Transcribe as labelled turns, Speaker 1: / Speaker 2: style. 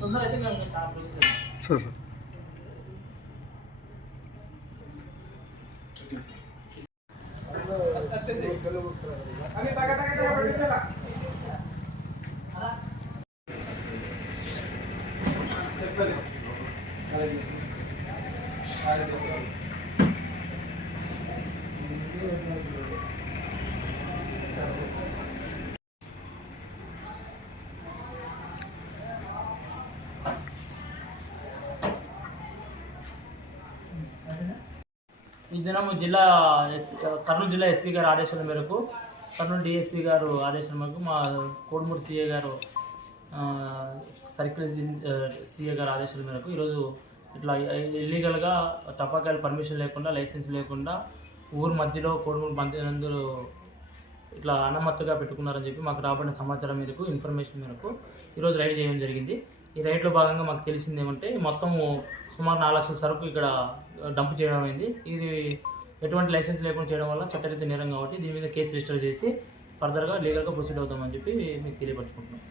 Speaker 1: తొందర అయితే మేము చాలా process ఉంది.
Speaker 2: సార్ సార్
Speaker 1: ఈ దినము జిల్లా ఎస్పీ కర్నూలు జిల్లా ఎస్పీ గారి ఆదేశాల మేరకు కర్నూలు డిఎస్పీ గారు ఆదేశాల మేరకు మా కోడుమూరు సీఏ గారు సర్కిల్ సీఏ గారి ఆదేశాల మేరకు ఈరోజు ఇట్లా ఇల్లీగల్గా టపాకాయలు పర్మిషన్ లేకుండా లైసెన్స్ లేకుండా ఊరు మధ్యలో కోడుమూరు మధ్య ఇట్లా అనమత్తుగా పెట్టుకున్నారని చెప్పి మాకు రాబడిన సమాచారం మేరకు ఇన్ఫర్మేషన్ మేరకు ఈరోజు రైడ్ చేయడం జరిగింది. ఈ రైడ్లో భాగంగా మాకు తెలిసింది ఏమంటే మొత్తం సుమారు నాలుగు లక్షల సరుకు ఇక్కడ డంప్ చేయడం అయింది. ఇది ఎటువంటి లైసెన్స్ లేకుండా చేయడం వల్ల చట్టరీత్యా నేరం కాబట్టి దీని మీద కేసు రిజిస్టర్ చేసి ఫర్దర్గా లీగల్గా ప్రొసీడ్ అవుతామని చెప్పి మీకు తెలియపరచుకుంటున్నాం.